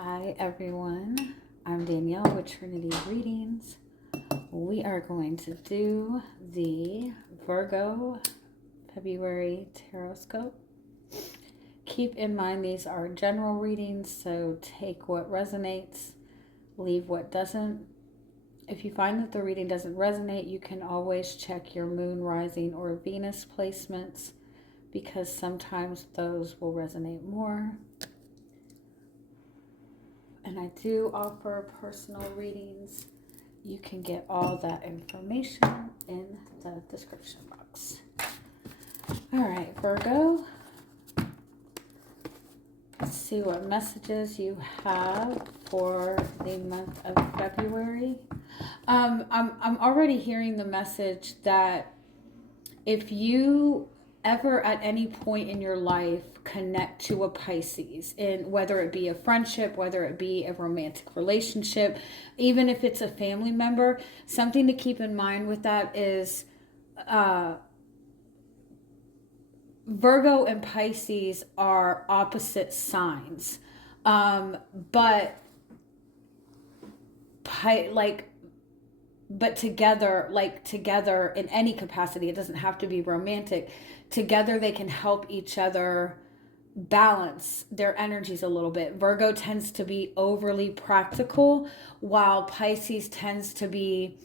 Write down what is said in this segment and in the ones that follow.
Hi everyone, I'm Danielle with Trinity Readings. We are going to do the Virgo February Tarot Scope. Keep in mind these are general readings, so take what resonates, leave what doesn't. If you find that the reading doesn't resonate, you can always check your moon, rising, or Venus placements because sometimes those will resonate more. And I do offer personal readings. You can get all that information in the description box. All right, Virgo. Let's see what messages you have for the month of February. I'm already hearing the message that if you ever at any point in your life connect to a Pisces, and whether it be a friendship, whether it be a romantic relationship, even if it's a family member, something to keep in mind with that is Virgo and Pisces are opposite signs, but together in any capacity, it doesn't have to be romantic. Together they can help each other balance their energies a little bit. Virgo tends to be overly practical, while Pisces tends to be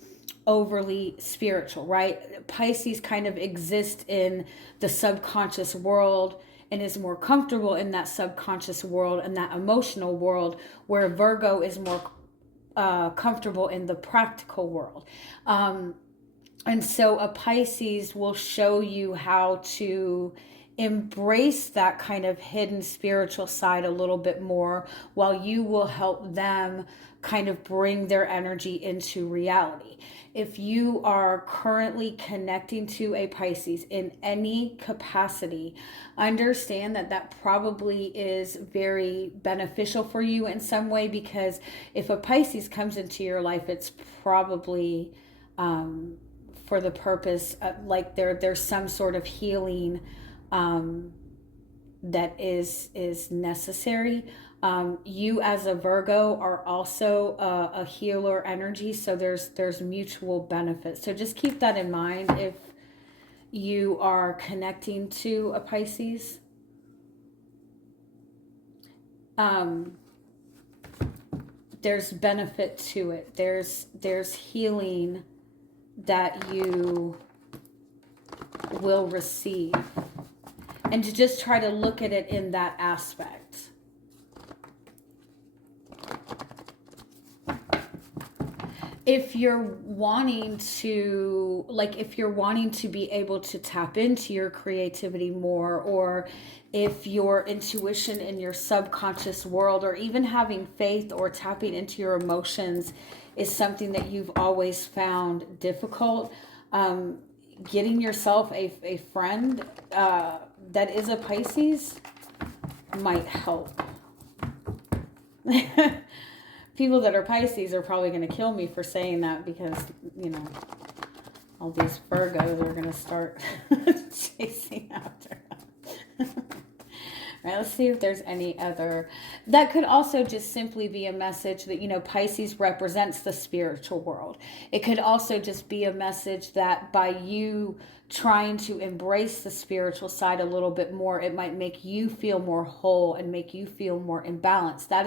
overly spiritual, right? Pisces kind of exists in the subconscious world and is more comfortable in that subconscious world and that emotional world, where Virgo is more comfortable in the practical world. And so a Pisces will show you how to embrace that kind of hidden spiritual side a little bit more, while you will help them kind of bring their energy into reality. If you are currently connecting to a Pisces in any capacity, understand that that probably is very beneficial for you in some way, because if a Pisces comes into your life, it's probably for the purpose of, like, there's some sort of healing that is necessary. You as a Virgo are also a healer energy, so there's mutual benefits. So just keep that in mind if you are connecting to a Pisces. There's benefit to it. There's healing that you will receive, and to just try to look at it in that aspect. If you're wanting to, be able to tap into your creativity more, or if your intuition in your subconscious world, or even having faith or tapping into your emotions is something that you've always found difficult, getting yourself a friend that is a Pisces might help. People that are Pisces are probably going to kill me for saying that, because, all these Virgos are going to start chasing after them. All right, let's see if there's any other. That could also just simply be a message that, Pisces represents the spiritual world. It could also just be a message that by you trying to embrace the spiritual side a little bit more, it might make you feel more whole and make you feel more in balance. That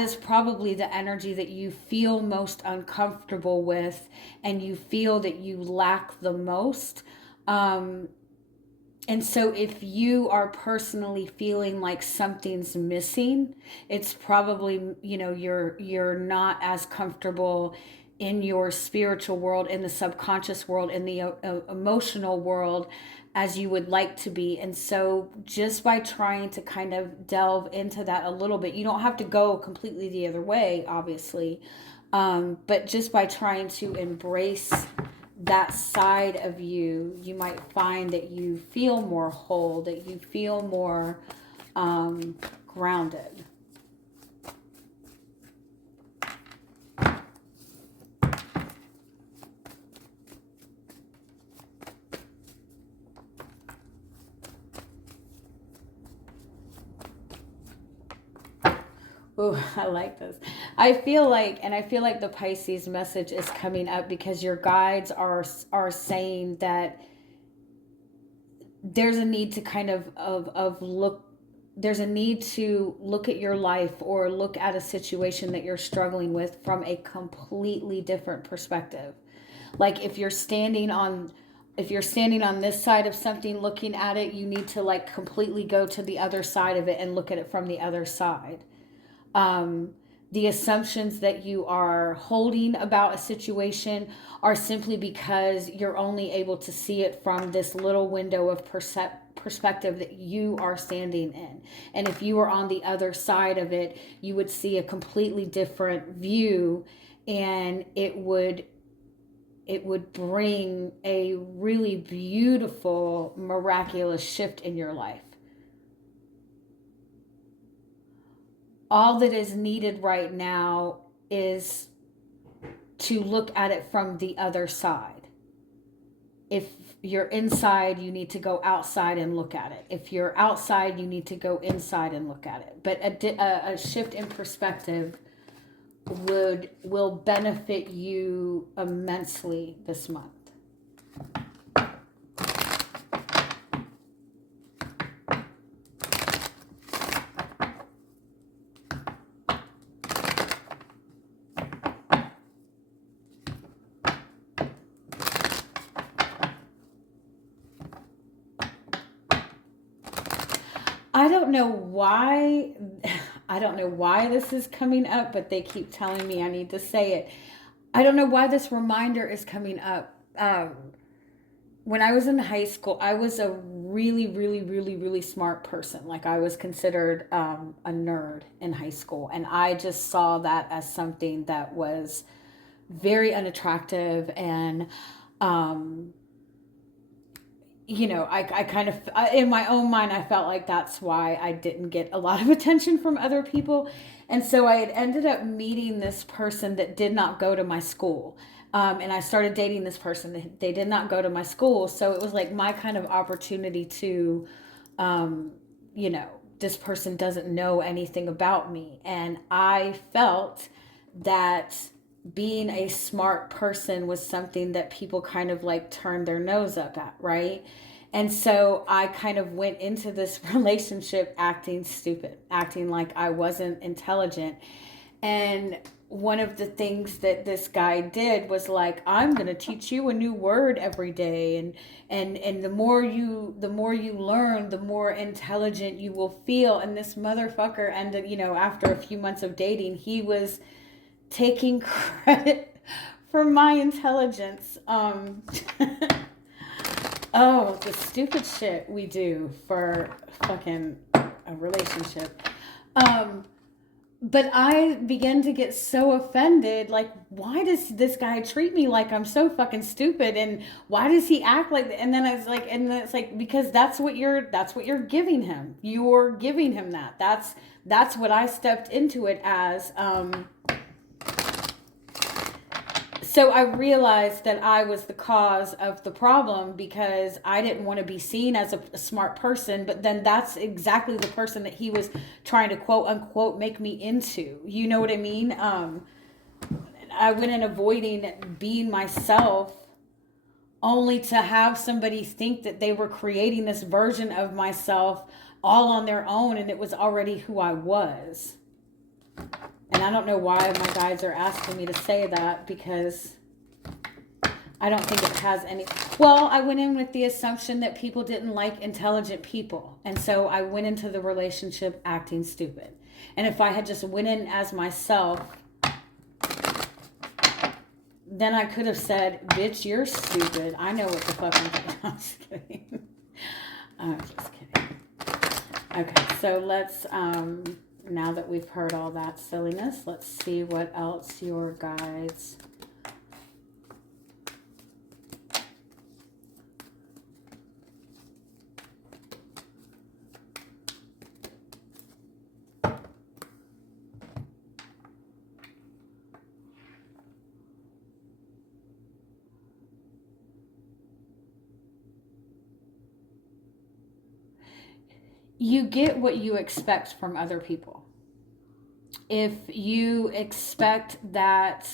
is probably the energy that you feel most uncomfortable with, and you feel that you lack the most. And so if you are personally feeling like something's missing, it's probably, you're not as comfortable in your spiritual world, in the subconscious world, in the emotional world as you would like to be. And so just by trying to kind of delve into that a little bit, you don't have to go completely the other way, obviously, but just by trying to embrace that side of you, you might find that you feel more whole, that you feel more grounded. Ooh, I like this. I feel like the Pisces message is coming up because your guides are saying that there's a need to kind of look, there's a need to look at your life or look at a situation that you're struggling with from a completely different perspective. Like if you're standing on this side of something looking at it, you need to like completely go to the other side of it and look at it from the other side. um, the assumptions that you are holding about a situation are simply because you're only able to see it from this little window of perspective that you are standing in. And if you were on the other side of it, you would see a completely different view, and it would bring a really beautiful, miraculous shift in your life. All that is needed right now is to look at it from the other side. If you're inside, you need to go outside and look at it. If you're outside, you need to go inside and look at it. But a shift in perspective will benefit you immensely this month. I don't know why I don't know why this is coming up, but they keep telling me I need to say it. I don't know why this reminder is coming up. When I was in high school, I was a really, really, really, really smart person. Like I was considered a nerd in high school, and I just saw that as something that was very unattractive. And um, I kind of, in my own mind, I felt like that's why I didn't get a lot of attention from other people. And so I had ended up meeting this person that did not go to my school. And I started dating this person. They did not go to my school. So it was like my kind of opportunity to, um, you know, this person doesn't know anything about me. And I felt that being a smart person was something that people kind of like turned their nose up at, right? And so I kind of went into this relationship acting stupid, acting like I wasn't intelligent. And one of the things that this guy did was like, I'm going to teach you a new word every day, and the more you learn, the more intelligent you will feel. And this motherfucker ended, after a few months of dating, he was taking credit for my intelligence. Oh, the stupid shit we do for fucking a relationship. Um, but I began to get so offended. Like, why does this guy treat me like I'm so fucking stupid? And why does he act like that? And then I was like, and then it's like, because that's what you're giving him. You're giving him that. That's what I stepped into it as. So I realized that I was the cause of the problem because I didn't want to be seen as a smart person, but then that's exactly the person that he was trying to quote unquote make me into. You know what I mean? I went in avoiding being myself only to have somebody think that they were creating this version of myself all on their own, and it was already who I was. And I don't know why my guides are asking me to say that, because I don't think it has any. Well, I went in with the assumption that people didn't like intelligent people. And so I went into the relationship acting stupid. And if I had just went in as myself, then I could have said, bitch, you're stupid. I know what the fuck I'm doing. I'm just kidding. I'm just kidding. Okay, so let's, now that we've heard all that silliness, let's see what else your guides. You get what you expect from other people. If you expect that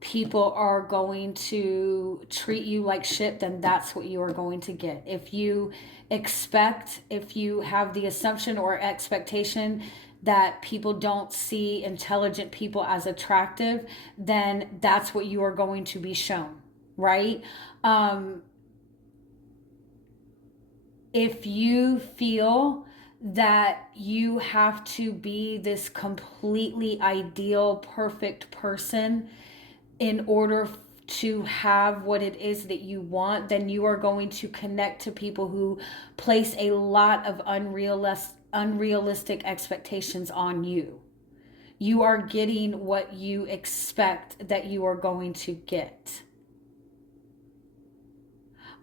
people are going to treat you like shit, then that's what you are going to get. If you have the assumption or expectation that people don't see intelligent people as attractive, then that's what you are going to be shown, right? If you feel that you have to be this completely ideal, perfect person in order to have what it is that you want, then you are going to connect to people who place a lot of unrealistic expectations on you. You are getting what you expect that you are going to get.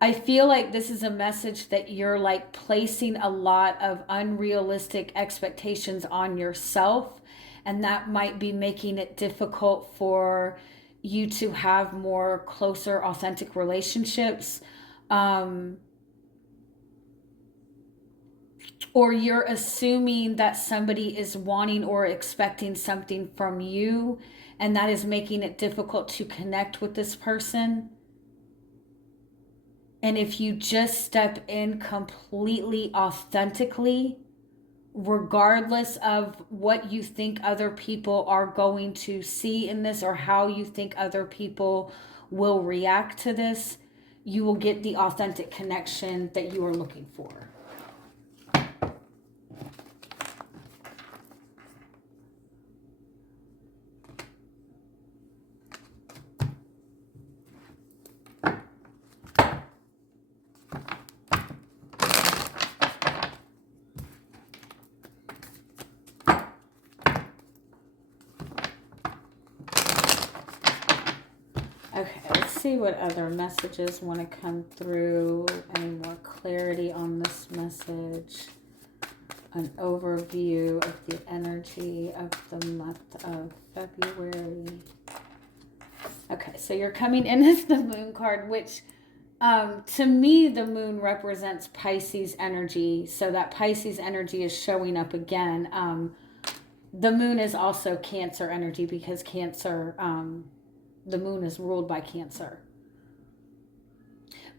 I feel like this is a message that you're like placing a lot of unrealistic expectations on yourself, and that might be making it difficult for you to have more closer, authentic relationships. Or you're assuming that somebody is wanting or expecting something from you, and that is making it difficult to connect with this person. And if you just step in completely authentically, regardless of what you think other people are going to see in this or how you think other people will react to this, you will get the authentic connection that you are looking for. Okay, let's see what other messages want to come through. Any more clarity on this message? An overview of the energy of the month of February. Okay, so you're coming in as the moon card, which to me, the moon represents Pisces energy. So that Pisces energy is showing up again. The moon is also Cancer energy because Cancer... the moon is ruled by Cancer.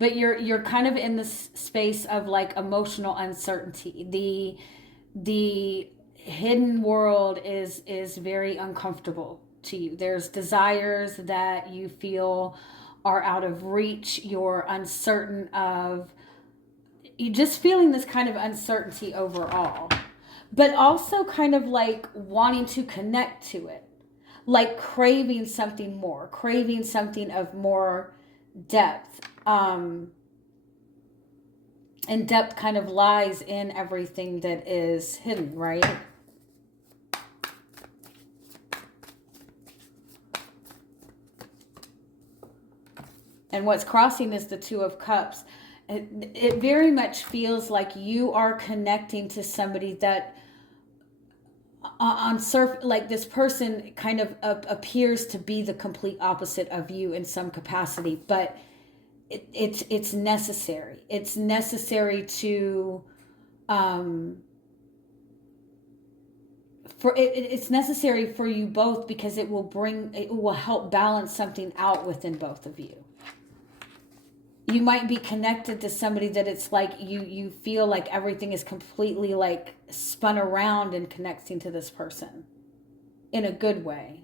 But you're kind of in this space of like emotional uncertainty. The hidden world is very uncomfortable to you. There's desires that you feel are out of reach. You're uncertain of, you just feeling this kind of uncertainty overall, but also kind of like wanting to connect to it. Like craving something more, craving something of more depth. And depth kind of lies in everything that is hidden, right? And what's crossing is the Two of Cups. It very much feels like you are connecting to somebody that like this person kind of appears to be the complete opposite of you in some capacity, but it's necessary. It's necessary to it's necessary for you both because it will help balance something out within both of you. You might be connected to somebody that it's like you feel like everything is completely like spun around and connecting to this person in a good way.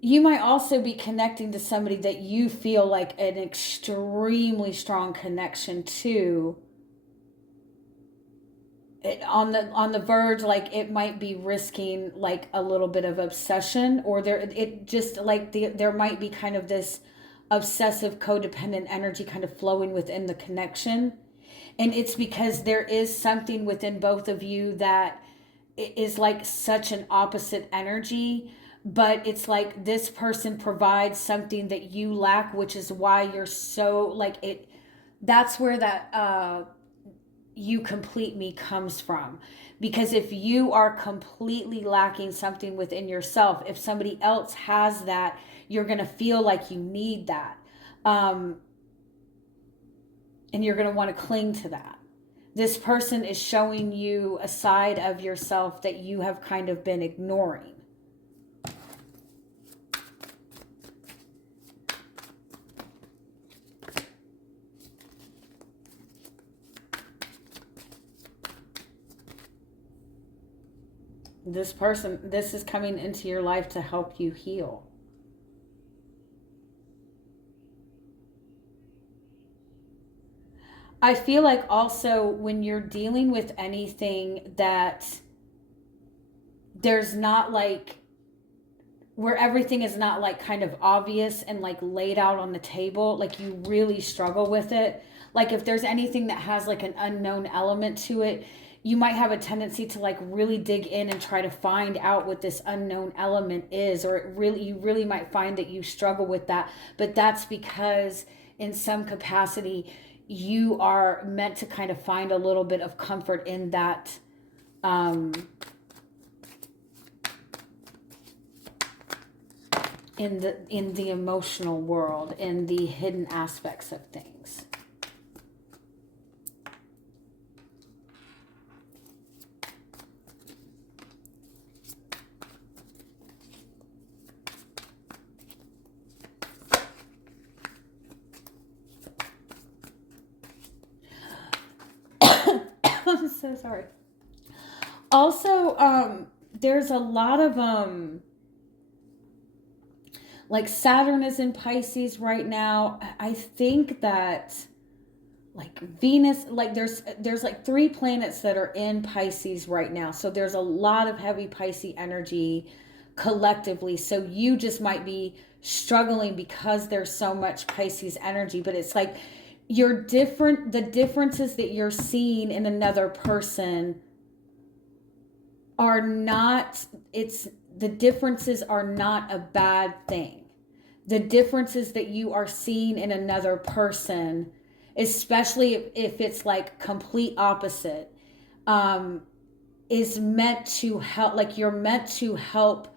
You might also be connecting to somebody that you feel like an extremely strong connection to. On the verge, like it might be risking like a little bit of obsession, or there might be kind of this obsessive codependent energy kind of flowing within the connection. And it's because there is something within both of you that is like such an opposite energy, but it's like this person provides something that you lack, which is why you're so like it. That's where that you complete me comes from. Because if you are completely lacking something within yourself, if somebody else has that, you're going to feel like you need that. And you're going to want to cling to that. This person is showing you a side of yourself that you have kind of been ignoring. This is coming into your life to help you heal. I feel like also when you're dealing with anything that there's not like, where everything is not like kind of obvious and like laid out on the table, like you really struggle with it. Like if there's anything that has like an unknown element to it, you might have a tendency to like really dig in and try to find out what this unknown element is, or you really might find that you struggle with that. But that's because in some capacity, you are meant to kind of find a little bit of comfort in that, in the emotional world, in the hidden aspects of things. I'm so sorry. Also, there's a lot of like Saturn is in Pisces right now. I think that like Venus, like there's like 3 planets that are in Pisces right now. So there's a lot of heavy Pisces energy collectively. So you just might be struggling because there's so much Pisces energy, but it's like the differences that you're seeing in another person are not, the differences are not a bad thing. The differences that you are seeing in another person, especially if it's like complete opposite, is meant to help, like you're meant to help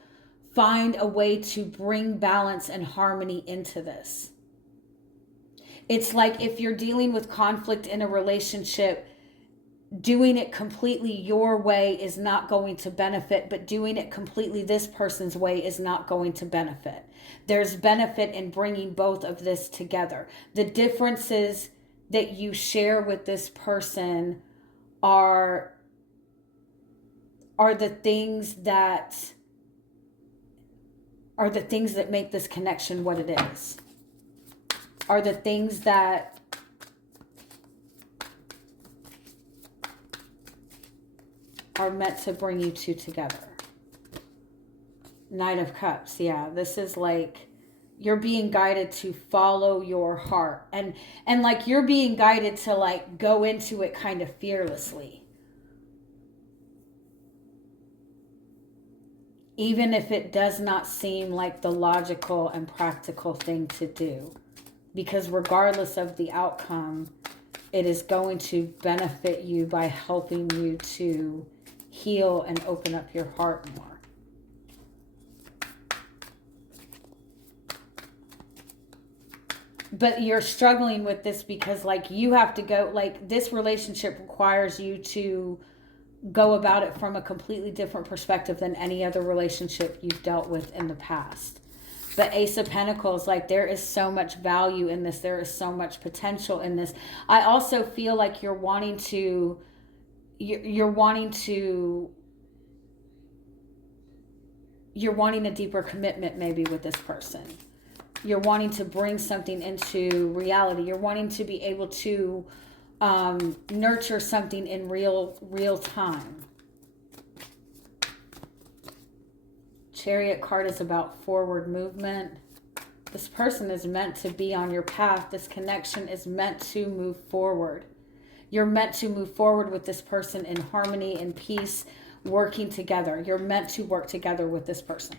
find a way to bring balance and harmony into this. It's like if you're dealing with conflict in a relationship, doing it completely your way is not going to benefit, but doing it completely this person's way is not going to benefit. There's benefit in bringing both of this together. The differences that you share with this person are the things that make this connection what it is. Are the things that are meant to bring you two together. Knight of Cups. Yeah, this is like you're being guided to follow your heart, and like you're being guided to like go into it kind of fearlessly, even if it does not seem like the logical and practical thing to do, because regardless of the outcome, it is going to benefit you by helping you to heal and open up your heart more. But you're struggling with this because like you have to go, like this relationship requires you to go about it from a completely different perspective than any other relationship you've dealt with in the past. But Ace of Pentacles, like there is so much value in this. There is so much potential in this. I also feel like you're wanting a deeper commitment maybe with this person. You're wanting to bring something into reality. You're wanting to be able to nurture something in real time. Chariot card is about forward movement. This person is meant to be on your path. This connection is meant to move forward. You're meant to move forward with this person in harmony and peace, working together. You're meant to work together with this person.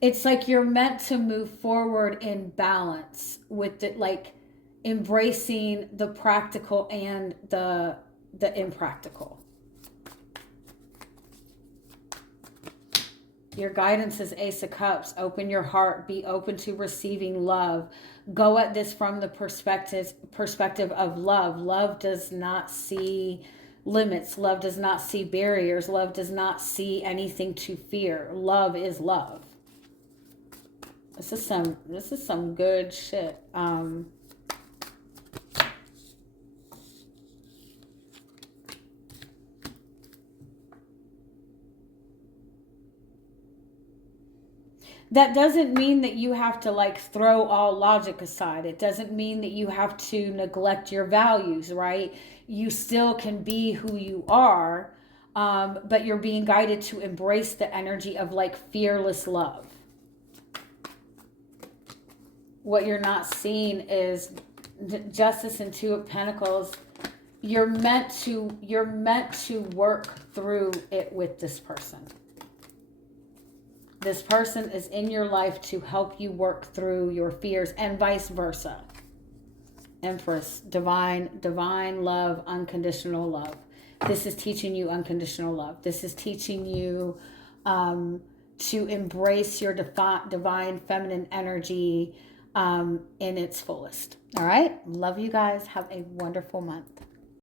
It's like you're meant to move forward in balance with it, like embracing the practical and the impractical. Your guidance is Ace of Cups. Open your heart. Be open to receiving love. Go at this from the perspective of love. Love does not see limits. Love does not see barriers. Love does not see anything to fear. Love is love. This is some good shit. That doesn't mean that you have to like throw all logic aside. It doesn't mean that you have to neglect your values, right? You still can be who you are, but you're being guided to embrace the energy of like fearless love. What you're not seeing is Justice and Two of Pentacles. You're meant to work through it with this person. This person is in your life to help you work through your fears, and vice versa. Empress, divine love, unconditional love. This is teaching you unconditional love. This is teaching you to embrace your divine feminine energy in its fullest. All right? Love you guys. Have a wonderful month.